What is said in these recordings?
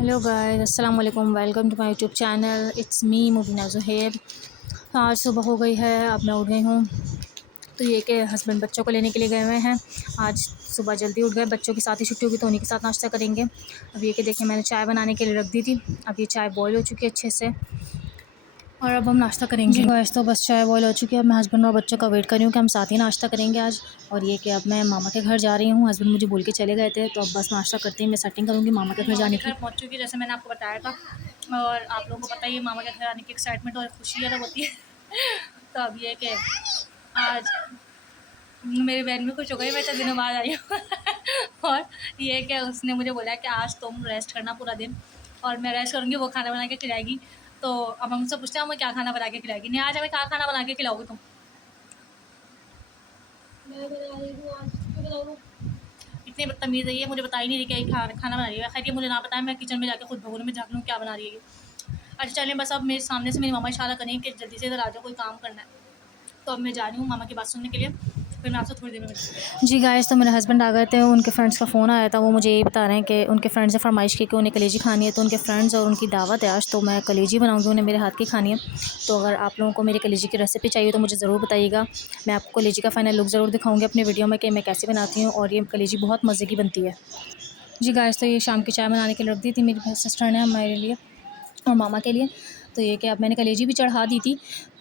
Hello guys, अस्सलाम वालेकुम। Welcome to my YouTube channel. It's me Mubina Zuhaib. आज सुबह हो गई है, अब मैं उठ गई हूँ। तो ये कि हस्बैंड बच्चों को लेने के लिए गए हुए हैं। आज सुबह जल्दी उठ गए, बच्चों की साथ ही छुट्टी होगी तो उन्हीं के साथ नाश्ता करेंगे। अब ये कि देखिए मैंने चाय बनाने के लिए रख दी थी। अब ये चाय बॉयल हो चुकी है अच्छे से और अब हम नाश्ता करेंगे। जी गाइस, तो बस चाय बॉयल हो चुकी है। अब मैं हस्बैंड और बच्चों का वेट कर रही हूँ कि हम साथ ही नाश्ता करेंगे आज। और ये कि अब मैं मामा के घर जा रही हूँ। हस्बैंड मुझे बोल के चले गए थे, तो अब बस नाश्ता करते ही मैं सेटिंग करूँगी मामा के घर जाने की। घर पहुँच चुकी है जैसे मैंने आपको बताया था, और आप लोगों को पता ही है मामा के घर आने की एक्साइटमेंट और खुशी अलग होती है। तो अब ये कि आज मेरी बहन भी खुश हो गई, मैं 4 दिनों बाद आई हूँ। और ये कि उसने मुझे बोला कि आज तुम रेस्ट करना पूरा दिन, और मैं रेस्ट करूँगी, वो खाना बना के खिलाएगी। तो अब हम मुझसे पूछते हैं हमें क्या खाना बना के खिलाएगी। नहीं, आज हमें क्या खाना बना के खिलाओगी तुम? मैं बना रही हूँ आज, तो बता दो। इतनी बदतमीज़ है ये, मुझे बता ही नहीं रही कि खाना बना रही है। खैर ये मुझे ना बताया, मैं किचन में जाके खुद भगोने में झाँक लूँ क्या बना रही है ये। अच्छा चलें, बस अब मेरे सामने से मेरी मामा इशारा करें कि जल्दी से इधर आ जाओ, कोई काम करना है। तो अब मैं जा रही हूँ मामा की बात सुनने के लिए, फिर मैं आपसे थोड़ी देर में मिलती हूँ। जी गाइस, तो मेरे हस्बैंड आ गए थे, उनके फ्रेंड्स का फ़ोन आया था। वो मुझे यही बता रहे हैं कि उनके फ्रेंड्स ने फरमाइश की कि उन्हें कलेजी खानी है, तो उनके फ्रेंड्स और उनकी दावत है आज, तो मैं कलेजी बनाऊंगी, उन्हें मेरे हाथ की खानी है। तो अगर आप लोगों को मेरी कलेजी की रेसिपी चाहिए तो मुझे ज़रूर बताइएगा। मैं आपको कलेजी का फ़ाइनल लुक ज़रूर दिखाऊँगी अपनी वीडियो में कि मैं कैसे बनाती हूँ, और ये कलेजी बहुत मज़े की बनती है। जी गाइस, तो ये शाम की चाय बनाने के लिए रख दी थी मेरी सिस्टर ने हमारे लिए और मामा के लिए। तो ये कि अब मैंने कलेजी भी चढ़ा दी थी।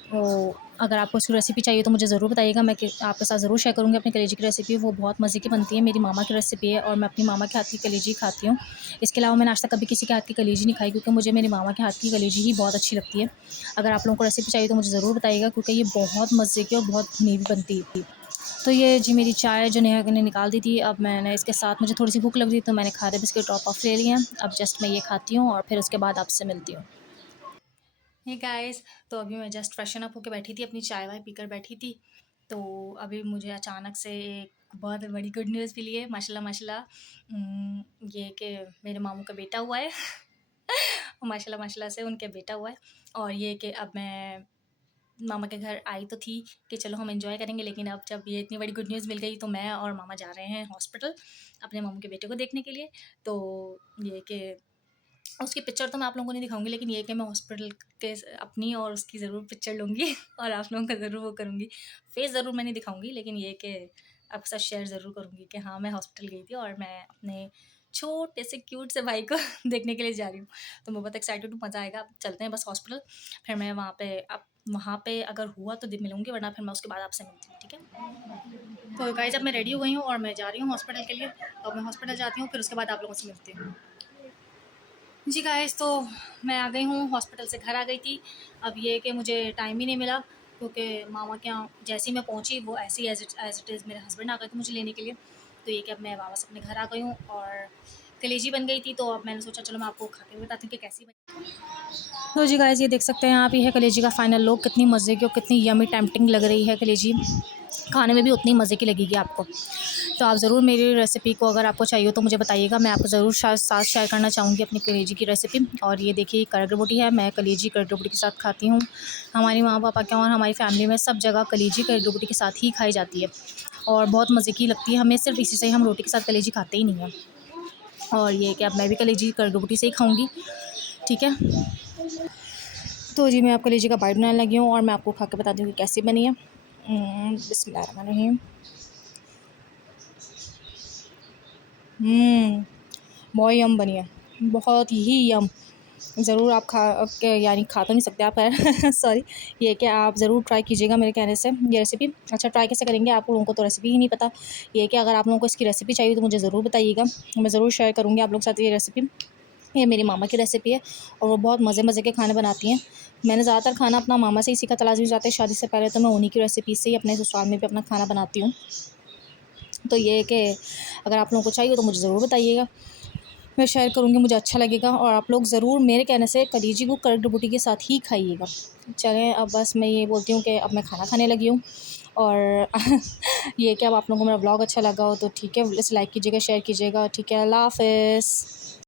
तो अगर आपको उसकी रेसिपी चाहिए तो मुझे ज़रूर बताइएगा, मैं आपके साथ ज़रूर शेयर करूँगी अपनी कलेजी की रेसिपी। वो बहुत मज़े की बनती है, मेरी मामा की रेसिपी है और मैं अपनी मामा के हाथ की कलेजी खाती हूँ। इसके अलावा मैंने आज तक कभी किसी के हाथ की कलेजी नहीं खाई, क्योंकि मुझे मेरी मामा के हाथ की कलेजी ही बहुत अच्छी लगती है। अगर आप लोगों को रेसिपी चाहिए तो मुझे ज़रूर बताइएगा, क्योंकि ये बहुत मज़े की और बहुत भुनी भी बनती है। तो ये जी मेरी चाय जो नेहा ने निकाल दी थी, अब मैंने इसके साथ मुझे थोड़ी सी भूख लग रही, तो मैंने खारे बिस्किट टॉप ऑफ ले लिए हैं। अब जस्ट मैं ये खाती हूँ और फिर उसके बाद आपसे मिलती हूँ। हे गाइस, तो अभी मैं जस्ट फ्रेशन अप होके बैठी थी, अपनी चाय वाय पीकर बैठी थी। तो अभी मुझे अचानक से एक बहुत बड़ी गुड न्यूज़ मिली है, माशाल्लाह माशाल्लाह। ये कि मेरे मामू का बेटा हुआ है। माशाल्लाह माशाल्लाह से उनके बेटा हुआ है। और ये कि अब मैं मामा के घर आई तो थी कि चलो हम एंजॉय करेंगे, लेकिन अब जब ये इतनी बड़ी गुड न्यूज़ मिल गई तो मैं और मामा जा रहे हैं हॉस्पिटल अपने मामू के बेटे को देखने के लिए। तो ये कि उसकी पिक्चर तो मैं आप लोगों को नहीं दिखाऊंगी, लेकिन ये कि मैं हॉस्पिटल के अपनी और उसकी ज़रूर पिक्चर लूँगी। और आप लोगों का ज़रूर वो करूँगी। फेस ज़रूर मैं नहीं दिखाऊंगी, लेकिन ये कि आपके साथ शेयर ज़रूर करूँगी कि हाँ मैं हॉस्पिटल गई थी और मैं अपने छोटे से क्यूट से भाई को देखने के लिए जा रही हूँ। तो मैं बहुत एक्साइटेड हूँ, मज़ा आएगा। चलते हैं बस हॉस्पिटल, फिर मैं वहाँ पे अब वहाँ पे अगर हुआ तो मिलूँगी, वरना फिर मैं उसके बाद आपसे मिलती हूँ, ठीक है। तो गाइस, अब मैं रेडी हो गई हूँ और मैं जा रही हूँ हॉस्पिटल के लिए। तो अब मैं हॉस्पिटल जाती हूँ, फिर उसके बाद आप लोगों से मिलती हूँ। जी गाइस, तो मैं आ गई हूँ, हॉस्पिटल से घर आ गई थी। अब ये कि मुझे टाइम ही नहीं मिला, क्योंकि मामा के यहाँ जैसे ही मैं पहुँची वो ऐसे ही एज़ इट इज़ मेरे हस्बैंड आ गए थे मुझे लेने के लिए। तो ये कि अब मैं वापस अपने घर आ गई हूँ और कलेजी बन गई थी, तो अब मैंने सोचा चलो मैं आपको खा के बताती हूँ कि कैसी बनी। तो जी गाइस, ये देख सकते हैं आप, ये है कलेजी का फाइनल लुक। कितनी मज़े की और कितनी यमी टेम्पटिंग लग रही है कलेजी, खाने में भी उतनी मज़े की लगेगी आपको। तो आप ज़रूर मेरी रेसिपी को अगर आपको चाहिए तो मुझे बताइएगा, मैं आपको ज़रूर साथ शेयर करना चाहूँगी अपनी कलेजी की रेसिपी। और ये देखिए करग रोटी है, मैं कलेजी करग रोटी के साथ खाती हूँ। हमारी माँ पापा के और हमारी फैमिली में सब जगह कलेजी करग रोटी के साथ ही खाई जाती है और बहुत मज़े की लगती है हमें। सिर्फ इसी से हम रोटी के साथ कलेजी खाते ही नहीं हैं। और ये कि अब मैं भी कलेजी करग रोटी से ही खाऊँगी, ठीक है। तो जी मैं आप कलेजी का बाइट बनाने लगी हूँ और मैं आपको खा के बता दूँ कि कैसी बनी है। बिस्मिल्लाहिर्रहमानिर्रहीम। बहुत यम बनी है, बहुत ही यम। ज़रूर आप यानी खा तो नहीं सकते आप, है। सॉरी। ये कि आप ज़रूर ट्राई कीजिएगा मेरे कहने से ये रेसिपी। अच्छा, ट्राई कैसे करेंगे, आप लोगों को तो रेसिपी ही नहीं पता। ये कि अगर आप लोगों को इसकी रेसिपी चाहिए तो मुझे ज़रूर बताइएगा, मैं ज़रूर शेयर करूँगी आप लोगों के साथ ये रेसिपी। ये मेरी मामा की रेसिपी है और वो बहुत मज़े मज़े के खाने बनाती हैं। मैंने ज़्यादातर खाना अपना मामा से ही सीखा था। लाजमी जाते हैं शादी से पहले तो मैं उन्हीं की रेसिपी से ही अपने ससुराल में भी अपना खाना बनाती हूँ। तो ये है कि अगर आप लोगों को चाहिए तो मुझे ज़रूर बताइएगा, मैं शेयर करूँगी, मुझे अच्छा लगेगा। और आप लोग ज़रूर मेरे कहने से कलेजी को करग रोटी के साथ ही खाइएगा। चलें, अब बस मैं ये बोलती हूँ कि अब मैं खाना खाने लगी हूँ। और ये कि अब आप लोगों को मेरा व्लॉग अच्छा लगा हो तो ठीक है, इसे लाइक कीजिएगा, शेयर कीजिएगा, ठीक है। अल्लाह हाफ़िज़।